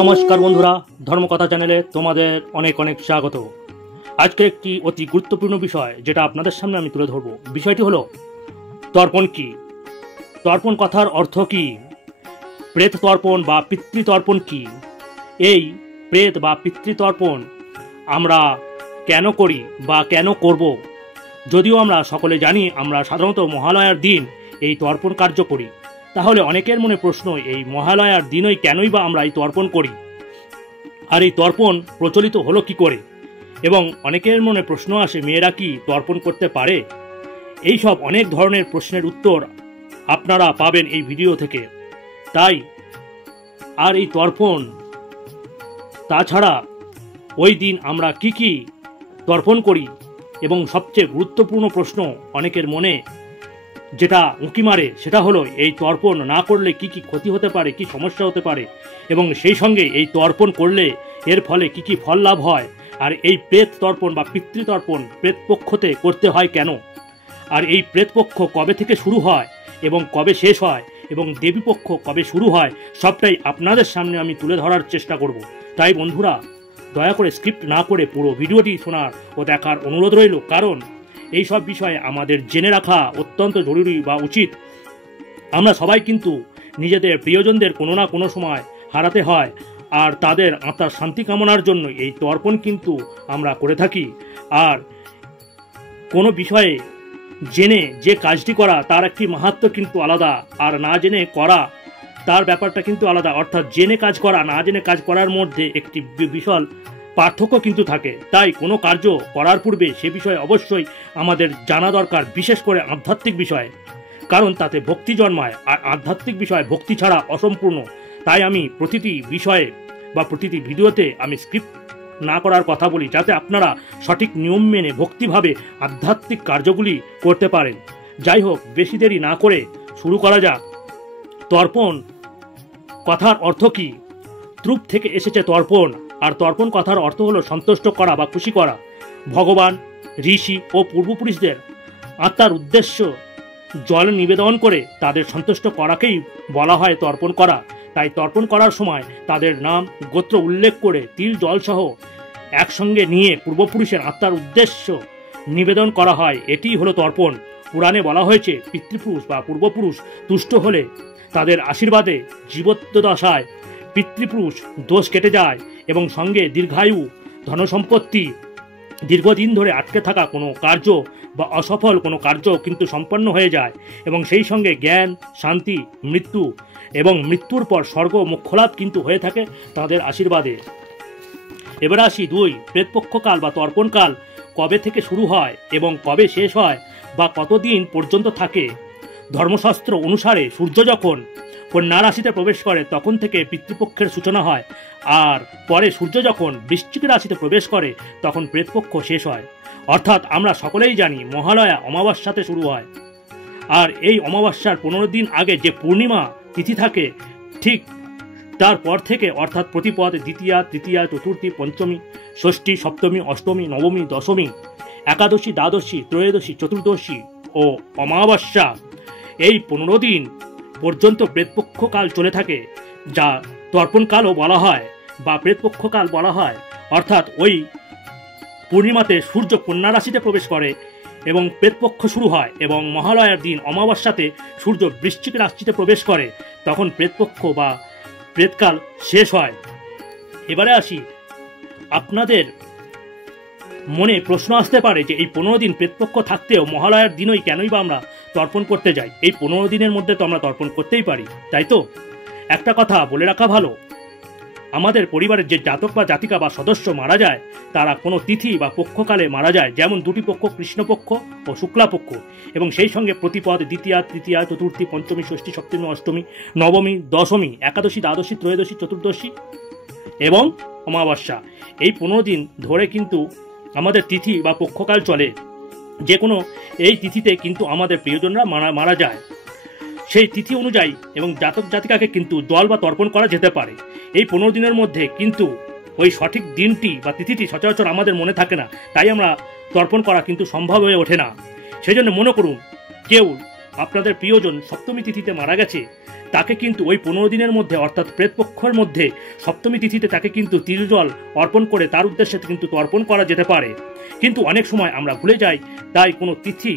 নমস্কার বন্ধুরা, ধর্মকথা চ্যানেলে তোমাদের অনেক অনেক স্বাগত। আজকে একটি অতি গুরুত্বপূর্ণ বিষয় যেটা আপনাদের সামনে আমি তুলে ধরব। বিষয়টি হলো তর্পণ কি। তর্পণ কথার অর্থ কি, প্রেত তর্পণ বা পিতৃতর্পণ কি, এই প্রেত বা পিতৃতর্পণ আমরা কেন করি বা কেন করব। যদিও আমরা সকলে জানি আমরা সাধারণত মহালয়ার দিন এই তর্পণ কার্য করি, তাহলে অনেকের মনে প্রশ্ন, এই মহালয়ার দিনই কেনই বা আমরা এই তর্পণ করি, আর এই তর্পণ প্রচলিত হলো কি করে, এবং অনেকের মনে প্রশ্ন আসে মেয়েরা কি তর্পণ করতে পারে। এই সব অনেক ধরনের প্রশ্নের উত্তর আপনারা পাবেন এই ভিডিও থেকে। তাই আর এই তর্পণ তাছাড়া ওই দিন আমরা কি কি তর্পণ করি, এবং সবচেয়ে গুরুত্বপূর্ণ প্রশ্ন অনেকের মনে যেটা উঁকি মারে সেটা হলো এই তর্পণ না করলে কি কি ক্ষতি হতে পারে, কি সমস্যা হতে পারে, এবং সেই সঙ্গে এই তর্পণ করলে এর ফলে কি কি ফল লাভ হয়, আর এই প্রেত তর্পণ বা পিতৃতর্পণ প্রেতপক্ষতে করতে হয় কেন, আর এই প্রেতপক্ষ কবে থেকে শুরু হয় এবং কবে শেষ হয়, এবং দেবীপক্ষ কবে শুরু হয়, সবটাই আপনাদের সামনে আমি তুলে ধরার চেষ্টা করব। তাই বন্ধুরা, দয়া করে স্ক্রিপ্ট না করে পুরো ভিডিওটি শোনার ও দেখার অনুরোধ রইল, কারণ এই সব বিষয়ে আমাদের জেনে রাখা অত্যন্ত জরুরি বা উচিত। আমরা সবাই কিন্তু নিজেদের প্রিয়জনদের কোনো না কোনো সময় হারাতে হয়, আর তাদের আত্মার শান্তি কামনার জন্য এই তর্পণ কিন্তু আমরা করে থাকি। আর কোনো বিষয়ে জেনে যে কাজটি করা তার একটি মাহাত্ম্য কিন্তু আলাদা, আর না জেনে করা তার ব্যাপারটা কিন্তু আলাদা। অর্থাৎ জেনে কাজ করা, না জেনে কাজ করার মধ্যে একটি বিশাল পার্থক্য কিন্তু থাকে। তাই কোনো কার্য করার পূর্বে সে বিষয়ে অবশ্যই আমাদের জানা দরকার, বিশেষ করে আধ্যাত্মিক বিষয়ে, কারণ তাতে ভক্তি জন্মায়, আর আধ্যাত্মিক বিষয় ভক্তি ছাড়া অসম্পূর্ণ। তাই আমি প্রতিটি বিষয়ে বা প্রতিটি ভিডিওতে আমি স্ক্রিপ্ট না করার কথা বলি, যাতে আপনারা সঠিক নিয়ম মেনে ভক্তিভাবে আধ্যাত্মিক কার্যগুলি করতে পারেন। যাই হোক, বেশি দেরি না করে শুরু করা যাক। তর্পণ কথার অর্থ কি? ত্রুপ থেকে এসেছে তর্পণ, আর তর্পণ কথার অর্থ হলো সন্তুষ্ট করা বা খুশি করা। ভগবান, ঋষি ও পূর্বপুরুষদের আত্মার উদ্দেশ্য জল নিবেদন করে তাদের সন্তুষ্ট করাকেই বলা হয় তর্পণ করা। তাই তর্পণ করার সময় তাদের নাম গোত্র উল্লেখ করে তিল জলসহ একসঙ্গে নিয়ে পূর্বপুরুষের আত্মার উদ্দেশ্য নিবেদন করা হয়। এটিই হলো তর্পণ। পুরাণে বলা হয়েছে, পিতৃপুরুষ বা পূর্বপুরুষ তুষ্ট হলে তাদের আশীর্বাদে জীবত্বদশায় পিতৃপুরুষ দোষ কেটে যায়, এবং সঙ্গে দীর্ঘায়ু, ধনসম্পত্তি, দীর্ঘদিন ধরে আটকে থাকা কোনো কার্য বা অসফল কোনো কার্য কিন্তু সম্পন্ন হয়ে যায়, এবং সেই সঙ্গে জ্ঞান, শান্তি, মৃত্যু এবং মৃত্যুর পর স্বর্গ মোক্ষলাভ কিন্তু হয়ে থাকে তাদের আশীর্বাদে। এবার আসি 2, প্রেতপক্ষকাল বা তর্পণকাল কবে থেকে শুরু হয় এবং কবে শেষ হয় বা কতদিন পর্যন্ত থাকে। ধর্মশাস্ত্র অনুসারে সূর্য যখন কন্যা রাশিতে প্রবেশ করে তখন থেকে পিতৃপক্ষের সূচনা হয়, আর পরে সূর্য যখন বৃশ্চিক রাশিতে প্রবেশ করে তখন প্রেতপক্ষ শেষ হয়। অর্থাৎ আমরা সকলেই জানি মহালয়া অমাবস্যাতে শুরু হয়, আর এই অমাবস্যার 15 দিন আগে যে পূর্ণিমা তিথি থাকে, ঠিক তারপর থেকে অর্থাৎ প্রতিপদ, দ্বিতীয়া, তৃতীয়া, চতুর্থী, পঞ্চমী, ষষ্ঠী, সপ্তমী, অষ্টমী, নবমী, দশমী, একাদশী, দ্বাদশী, ত্রয়োদশী, চতুর্দশী ও অমাবস্যা, এই 15 দিন পর্যন্ত প্রেতপক্ষকাল চলে থাকে, যা তর্পণকালও বলা হয় বা প্রেতপক্ষকাল বলা হয়। অর্থাৎ ওই পূর্ণিমাতে সূর্য কন্যা রাশিতে প্রবেশ করে এবং প্রেতপক্ষ শুরু হয়, এবং মহালয়ার দিন অমাবস্যাতে সূর্য বৃশ্চিক রাশিতে প্রবেশ করে, তখন প্রেতপক্ষ বা প্রেতকাল শেষ হয়। এবারে আসি, আপনাদের মনে প্রশ্ন আসতে পারে যে এই 15 দিন প্রেতপক্ষ থাকতেও মহালয়ার দিনই কেনই বা আমরা তর্পণ করতে যাই। এই 15 দিনের মধ্যে তো আমরা তর্পণ করতেই পারি, তাই তো? একটা কথা বলে রাখা ভালো, আমাদের পরিবারের যে জাতক বা জাতিকা বা সদস্য মারা যায়, তারা কোনো তিথি বা পক্ষকালে মারা যায়, যেমন 2টি পক্ষ, কৃষ্ণপক্ষ ও শুক্লাপক্ষ, এবং সেই সঙ্গে প্রতিপদ, দ্বিতীয়া, তৃতীয়া, চতুর্থী, পঞ্চমী, ষষ্ঠী, সপ্তমী, অষ্টমী, নবমী, দশমী, একাদশী, দ্বাদশী, ত্রয়োদশী, চতুর্দশী এবং অমাবস্যা। এই 15 দিন ধরে কিন্তু আমাদের তিথি বা পক্ষকাল চলে। যে কোনো এই তিথিতে কিন্তু আমাদের প্রিয়জনরা মারা যায়। সেই তিথি অনুযায়ী এবং জাতক জাতিকাকে কিন্তু জল বা তর্পণ করা যেতে পারে। এই 15 দিনের মধ্যে কিন্তু ওই সঠিক দিনটি বা তিথিটি সচরাচর আমাদের মনে থাকে না, তাই আমরা তর্পণ করা কিন্তু সম্ভব হয়ে ওঠে না। সেই জন্য মনে করুন, কেউ আপনাদের প্রিয়জন সপ্তমী তিথিতে মারা গেছে, তাকে কিন্তু ওই 15 দিনের মধ্যে অর্থাৎ প্রেতপক্ষের মধ্যে সপ্তমী তিথিতে তাকে কিন্তু তিল জল অর্পণ করে তার উদ্দেশ্যে কিন্তু তর্পণ করা যেতে পারে। কিন্তু অনেক সময় আমরা ভুলে যাই, তাই কোনো তিথি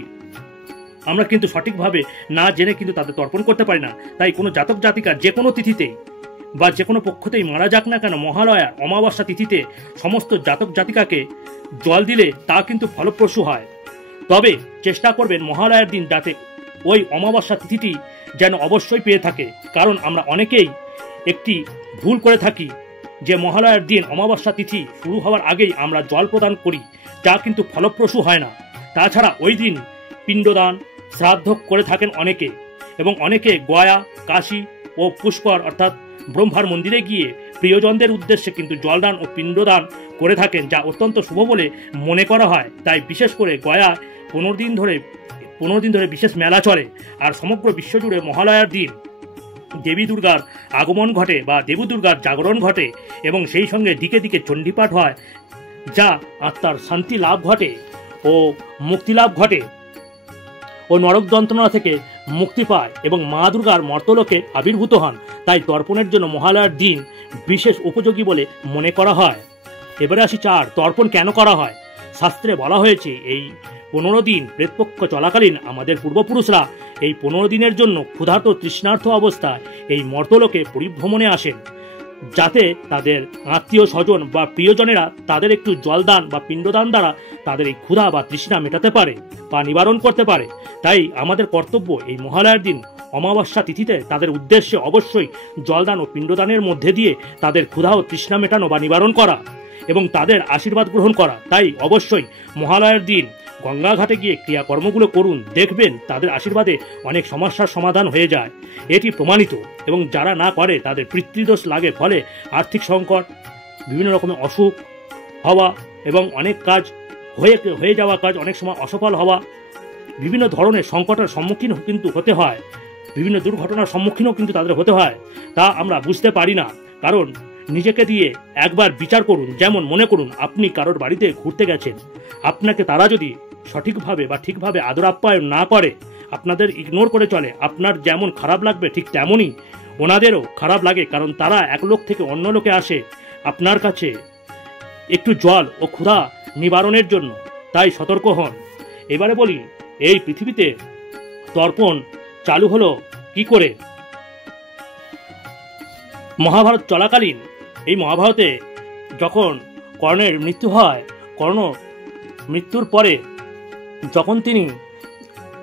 আমরা কিন্তু সঠিকভাবে না জেনে কিন্তু তাদের তর্পণ করতে পারি না। তাই কোনো জাতক জাতিকা যে কোনো তিথিতেই বা যে কোনো পক্ষতেই মারা যাক না কেন, মহালয়া অমাবস্যা তিথিতে সমস্ত জাতক জাতিকাকে জল দিলে তা কিন্তু ফলপ্রসূ হয়। তবে চেষ্টা করবেন মহালয়ার দিন যাতে ওই অমাবস্যা তিথিটি যেন অবশ্যই পেয়ে থাকে, কারণ আমরা অনেকেই একটি ভুল করে থাকি যে মহালয়ার দিন অমাবস্যা তিথি শুরু হওয়ার আগেই আমরা জল প্রদান করি, যা কিন্তু ফলপ্রসূ হয় না। তাছাড়া ওই দিন পিণ্ডদান শ্রাদ্ধ করে থাকেন অনেকে, এবং অনেকে গয়া, কাশী ও পুষ্কর অর্থাৎ ব্রহ্মার মন্দিরে গিয়ে প্রিয়জনদের উদ্দেশ্যে কিন্তু জলদান ও পিণ্ডদান করে থাকেন, যা অত্যন্ত শুভ বলে মনে করা হয়। তাই বিশেষ করে গয়া 15 দিন ধরে বিশেষ মেলা চলে, আর সমগ্র বিশ্বজুড়ে মহালয়ার দিন দেবী দুর্গার আগমন ঘটে বা দেবী দুর্গার জাগরণ ঘটে, এবং সেই সঙ্গে দিকে দিকে চণ্ডীপাঠ হয়, যা আত্মার শান্তি লাভ ঘটে ও মুক্তি লাভ ঘটে ও নরক যন্ত্রণা থেকে মুক্তি পায় এবং মা দুর্গার মর্তলোকে আবির্ভূত হন। তাই তর্পণের জন্য মহালয়ার দিন বিশেষ উপযোগী বলে মনে করা হয়। এবারে আসি 4, তর্পণ কেন করা হয়। শাস্ত্রে বলা হয়েছে এই 15 দিন প্রেতপক্ষ চলাকালীন আমাদের পূর্বপুরুষরা এই 15 দিনের জন্য ক্ষুধার্ত তৃষ্ণার্থ অবস্থায় এই মর্তলোকে পরিভ্রমণে আসেন, যাতে তাদের আত্মীয় স্বজন বা প্রিয়জনেরা তাদের একটু জলদান বা পিণ্ডদান দ্বারা তাদের এই ক্ষুধা বা তৃষ্ণা মেটাতে পারে বা নিবারণ করতে পারে। তাই আমাদের কর্তব্য এই মহালয়ার দিন অমাবস্যা তিথিতে তাদের উদ্দেশ্যে অবশ্যই জলদান ও পিণ্ডদানের মধ্যে দিয়ে তাদের ক্ষুধা ও তৃষ্ণা মেটানো বা নিবারণ করা এবং তাদের আশীর্বাদ গ্রহণ করা। তাই অবশ্যই মহালয়ার দিন গঙ্গা ঘাটে গিয়ে ক্রিয়াকর্মগুলো করুন, দেখবেন তাদের আশীর্বাদে অনেক সমস্যার সমাধান হয়ে যায়, এটি প্রমাণিত। এবং যারা না করে তাদের পিতৃদোষ লাগে, ফলে আর্থিক সংকট, বিভিন্ন রকমের অসুখ হওয়া এবং অনেক কাজ হয়ে যাওয়া কাজ অনেক সময় অসফল হওয়া, বিভিন্ন ধরনের সংকটের সম্মুখীন কিন্তু হতে হয়, বিভিন্ন দুর্ঘটনার সম্মুখীনও কিন্তু তাদের হতে হয়। তা আমরা বুঝতে পারি না, কারণ নিজেকে দিয়ে একবার বিচার করুন। যেমন মনে করুন আপনি কারোর বাড়িতে ঘুরতে গেছেন, আপনাকে তারা যদি সঠিকভাবে বা ঠিকভাবে আদর আপ্যায়ন না করে, আপনাদের ইগনোর করে চলে, আপনার যেমন খারাপ লাগবে ঠিক তেমনই ওনাদেরও খারাপ লাগে, কারণ তারা এক লোক থেকে অন্য লোকে আসে আপনার কাছে একটু জল ও ক্ষুধা নিবারণের জন্য। তাই সতর্ক হন। এবারে বলি এই পৃথিবীতে তর্পণ চালু হলো কি করে। মহাভারত চলাকালীন এই মহাভারতে যখন কর্ণের মৃত্যু হয়, কর্ণ মৃত্যুর পরে যখন তিনি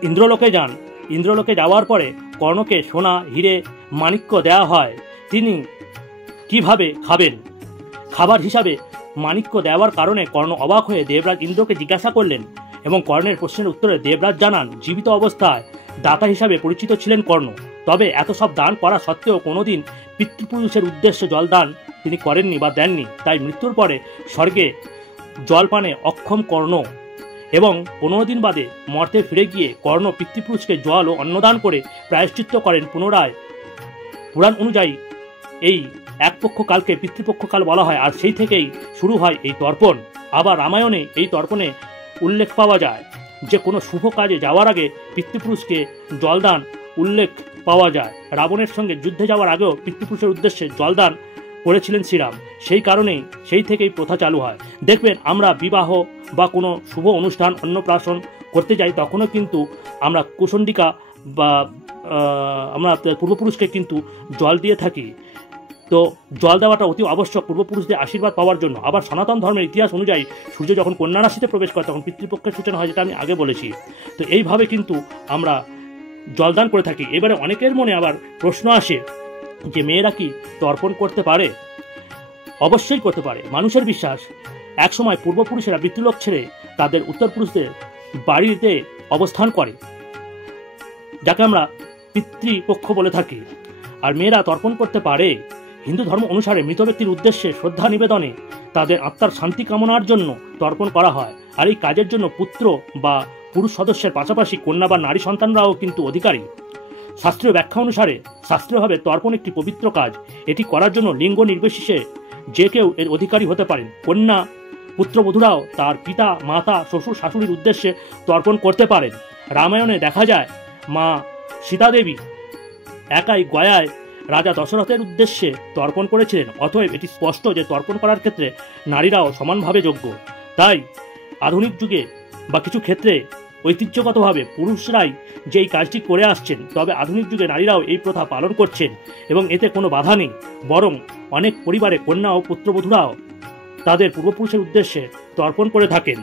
ইন্দ্রলোকে যান, ইন্দ্রলোকে যাওয়ার পরে কর্ণকে সোনা, হিরে, মাণিক্য দেওয়া হয়। তিনি কিভাবে খাবেন, খাবার হিসাবে মাণিক্য দেওয়ার কারণে কর্ণ অবাক হয়ে দেবরাজ ইন্দ্রকে জিজ্ঞাসা করলেন, এবং কর্ণের প্রশ্নের উত্তরে দেবরাজ জানান জীবিত অবস্থায় দাতা হিসাবে পরিচিত ছিলেন কর্ণ। তবে এত সব দান করা সত্ত্বেও কোনোদিন পিতৃপুরুষের উদ্দেশ্যে জলদান তিনি করেননি বা দেননি। তাই মৃত্যুর পরে স্বর্গে জলপানে অক্ষম কর্ণ, এবং 15 দিন বাদে মর্তে ফিরে গিয়ে কর্ণ পিতৃপুরুষকে জল ও অন্নদান করে প্রায়শ্চিত্ত করেন। পুনরায় পুরাণ অনুযায়ী এই এক পক্ষকালকে পিতৃপক্ষকাল বলা হয়, আর সেই থেকেই শুরু হয় এই তর্পণ। আবার রামায়ণে এই তর্পণে উল্লেখ পাওয়া যায় যে কোনো শুভ কাজে যাওয়ার আগে পিতৃপুরুষকে জলদান উল্লেখ পাওয়া যায়। রাবণের সঙ্গে যুদ্ধে যাওয়ার আগেও পিতৃপুরুষের উদ্দেশ্যে জলদান করেছিলেন শ্রীরাম, সেই কারণেই সেই থেকেই প্রথা চালু হয়। দেখবেন আমরা বিবাহ বা কোনো শুভ অনুষ্ঠান অন্নপ্রাশন করতে যাই, তখনও কিন্তু আমরা কুসণ্ডিকা বা আমরা পূর্বপুরুষকে কিন্তু জল দিয়ে থাকি। তো জল দেওয়াটা অতি আবশ্যক পূর্বপুরুষদের আশীর্বাদ পাওয়ার জন্য। আবার সনাতন ধর্মের ইতিহাস অনুযায়ী সূর্য যখন কন্যা রাশিতে প্রবেশ করে তখন পিতৃপক্ষের সূচনা হয়, যেটা আমি আগে বলেছি। তো এইভাবে কিন্তু আমরা জলদান করে থাকি। এবারে অনেকের মনে আবার প্রশ্ন আসে যে মেয়েরা কি তর্পণ করতে পারে? অবশ্যই করতে পারে। মানুষের বিশ্বাস একসময় পূর্বপুরুষেরা পিতৃলোক ছেড়ে তাদের উত্তরপুরুষদের বাড়িতে অবস্থান করে, যাকে আমরা পিতৃপক্ষ বলে থাকি। আর মেয়েরা তর্পণ করতে পারে। হিন্দু ধর্ম অনুসারে মৃত ব্যক্তির উদ্দেশ্যে শ্রদ্ধা নিবেদনে তাদের আত্মার শান্তি কামনার জন্য তর্পণ করা হয়। আর এই কাজের জন্য পুত্র বা পুরুষ সদস্যের পাশাপাশি কন্যা বা নারী সন্তানরাও কিন্তু অধিকারী। শাস্ত্রীয় ব্যাখ্যা অনুসারে শাস্ত্রীয়ভাবে তর্পণ একটি পবিত্র কাজ। এটি করার জন্য লিঙ্গ নির্বিশেষে যে কেউ এর অধিকারী হতে পারেন। কন্যা পুত্রবধূরাও তার পিতা, মাতা, শ্বশুর, শাশুড়ির উদ্দেশ্যে তর্পণ করতে পারেন। রামায়ণে দেখা যায় মা সীতাদেবী একাই গয়ায় রাজা দশরথের উদ্দেশ্যে তর্পণ করেছিলেন। অতএব এটি স্পষ্ট যে তর্পণ করার ক্ষেত্রে নারীরাও সমানভাবে যোগ্য। তাই আধুনিক যুগে বা কিছু ক্ষেত্রে ঐতিহ্যগতভাবে পুরুষরাই যেই কাজটি করে আসছেন, তবে আধুনিক যুগে নারীরাও এই প্রথা পালন করছেন এবং এতে কোনো বাধা নেই। বরং অনেক পরিবারে কন্যা ও পুত্রবধূরাও তাদের পূর্বপুরুষের উদ্দেশ্যে তর্পণ করে থাকেন।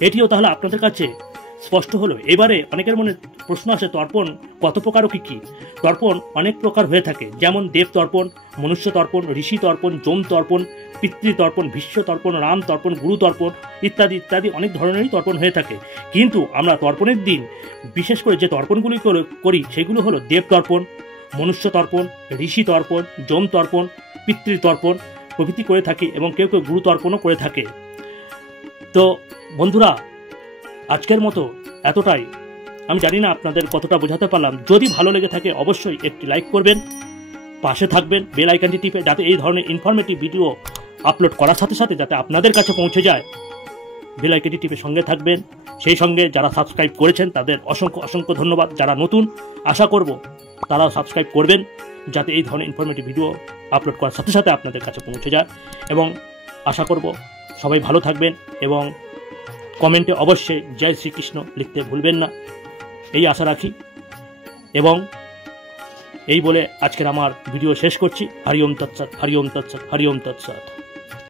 এটিও তাহলে আপনাদের কাছে স্পষ্ট হলো। এবারে অনেকের মনে প্রশ্ন আসে, তর্পণ কত প্রকার ও কী কী? তর্পণ অনেক প্রকার হয়ে থাকে, যেমন দেব তর্পণ, মনুষ্য তর্পণ, ঋষি তর্পণ, যম তর্পণ, পিতৃতর্পণ, ভীষ্ম তর্পণ, রাম তর্পণ, গুরু তর্পণ ইত্যাদি ইত্যাদি অনেক ধরনেরই তর্পণ হয়ে থাকে। কিন্তু আমরা তর্পণের দিন বিশেষ করে যে তর্পণগুলি করি সেগুলো হলো দেব তর্পণ, মনুষ্য তর্পণ, ঋষি তর্পণ, যম তর্পণ, পিতৃতর্পণ প্রভৃতি করে থাকি এবং কেউ কেউ গুরু তর্পণও করে থাকে। তো বন্ধুরা, আজকের মতো এতটাই। আমি জানি না আপনাদের কতটা বোঝাতে পারলাম। যদি ভালো লেগে থাকে অবশ্যই একটি লাইক করবেন, পাশে থাকবেন বেল আইকনটি টিপে, যাতে এই ধরনের ইনফরমেটিভ ভিডিও আপলোড করার সাথে সাথে যাতে আপনাদের কাছে পৌঁছে যায়। বেল আইকনটি টিপে সঙ্গে থাকবেন। সেই সঙ্গে যারা সাবস্ক্রাইব করেছেন তাদের অসংখ্য অসংখ্য ধন্যবাদ। যারা নতুন, আশা করব তারাও সাবস্ক্রাইব করবেন, যাতে এই ধরনের ইনফরমেটিভ ভিডিও আপলোড করার সাথে সাথে আপনাদের কাছে পৌঁছে যায়। এবং আশা করব সবাই ভালো থাকবেন এবং কমেন্টে অবশ্যই জয় শ্রীকৃষ্ণ লিখতে ভুলবেন না, এই আশা রাখি। এবং এই বলে আজকের আমার ভিডিও শেষ করছি। হরি ওম তৎসৎ, হরি ওম তৎসৎ, হরি ওম তৎসৎ।